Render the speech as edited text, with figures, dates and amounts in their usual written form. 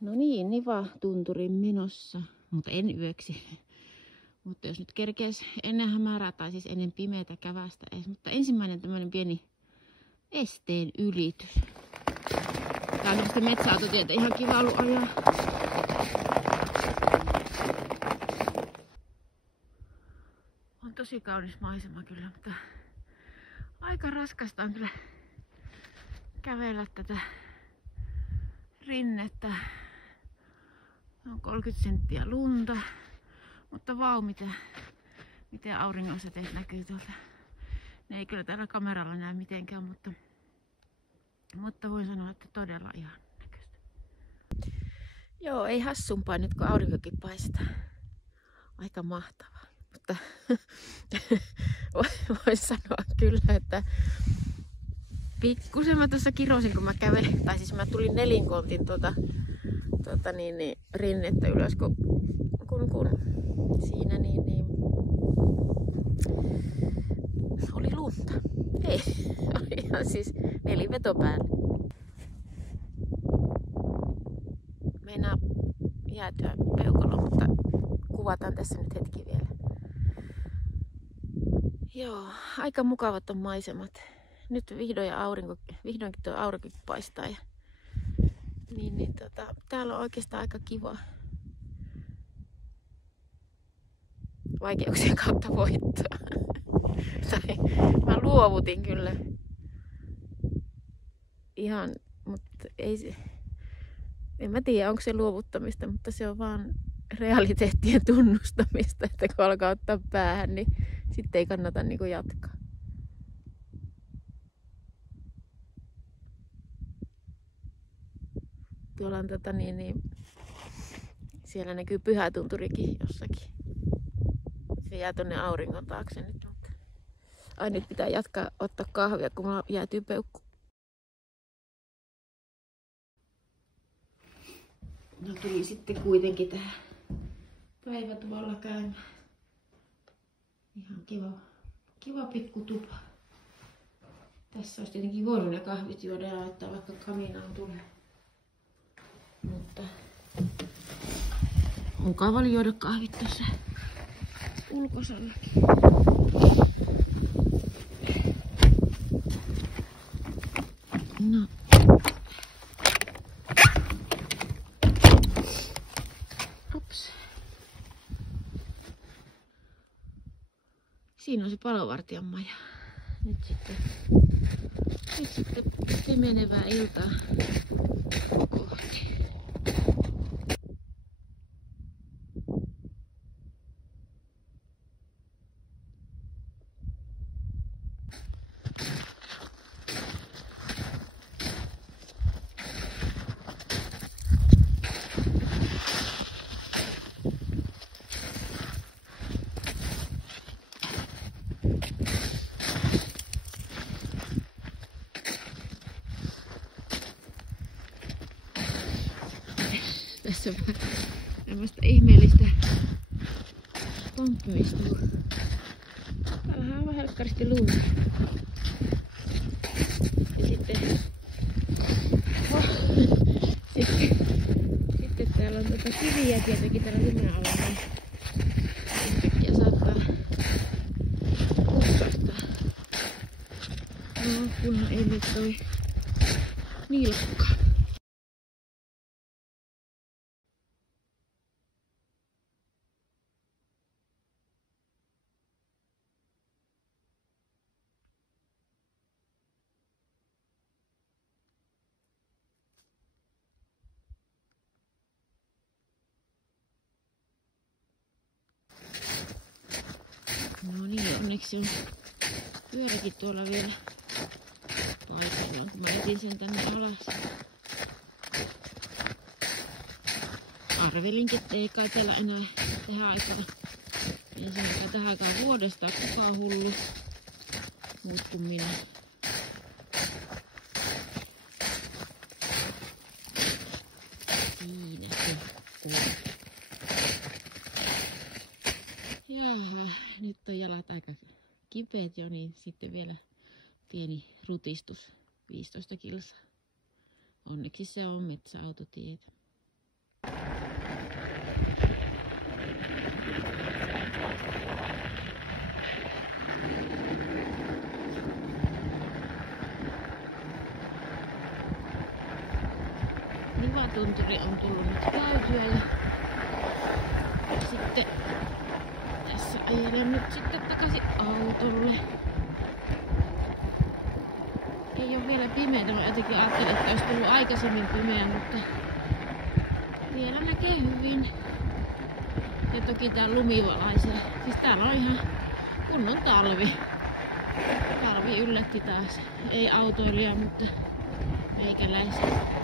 No niin, Niva-tunturin menossa, mutta en yöksi. Mutta jos nyt kerkees ennen hämärää tai siis ennen pimeätä kävästä edes. Mutta ensimmäinen tämmöinen pieni esteen ylitys. Tää on sitten metsäautotietä ihan kiva ollut ajaa. On tosi kaunis maisema kyllä, mutta aika raskasta on kyllä kävellä tätä rinnettä. On 30 senttiä lunta, mutta vau, miten auringonsäteet näkyy tuolta. Ne ei kyllä täällä kameralla näe mitenkään, mutta voin sanoa, että todella ihan näköistä. Joo, ei hassumpaa nyt kun aurinkokin paistaa. Aika mahtavaa. Mutta voisi sanoa kyllä, että pikkusen mä tuossa kirosin, kun mä kävelin. Tai siis mä tulin nelinkontin rinnettä ylös, kun siinä oli lunta. Ei, oli ihan siis neliveto päällä. Meinaa jäätyä peukalo, mutta kuvataan tässä nyt hetki vielä. Joo, aika mukavat on maisemat. Nyt vihdoinkin tuo aurinko paistaa. Ja, täällä on oikeastaan aika kiva. Vaikeuksien kautta voittaa. Tai mä luovutin kyllä. Ihan, mutta ei se. En mä tiedä, onko se luovuttamista, mutta se on vaan realiteettien tunnustamista, että kun alkaa ottaa päähän, niin sitten ei kannata niinku jatkaa. Tuolla on siellä näkyy Pyhätunturikin jossakin. Se jää tonne auringon taakse nyt, mutta nyt pitää jatkaa ottaa kahvia, kun mulla jäätyy peukku. No tuli sitten kuitenkin tähän päivätuvalla käymään. Ihan kiva pikku tupa. Tässä olisi tietenkin voinut ne kahvit juoda ja laittaa vaikka kaminaan tulee. Mutta mukava oli juoda kahvit tuossa ulkosallakin. No. Ups. Siinä on se palovartijan maja. Nyt sitten pimenevää iltaa kohti. Tässä on vähän tämmöistä ihmeellistä pomppimista. Täällähän on vähän helkkaristi lunta. Ja sitten täällä on kiviä tietenkin täällä lumien alla. Yhtäkkiä saattaa pussahtaa. No kunhan ei nyt toi nilkka. No niin, onneksi on pyöräkin tuolla vielä paikallaan, kun mä etin sen tänne alas. Arvelinkin, että ei kai täällä enää tähän aikaan, ensinnäkään tähän aikaan vuodesta kukaan hullu, muut kuin minä. Siinä se. Jaha, nyt on jalat aika kipeät jo, niin sitten vielä pieni rutistus, 15 kilsaa. Onneksi se on metsäautotietä. Nivatunturi on tullut nyt käytyä ja sitten tässä ajelen nyt sitten takaisin autolle. Ei ole vielä pimeää, mä jotenkin ajattelin, että olisi tullut aikaisemmin pimeä, mutta vielä näkee hyvin. Ja toki tää lumivalaisee. Siis täällä on ihan kunnon talvi. Talvi yllätti taas. Ei autoilija, mutta meikäläisiä.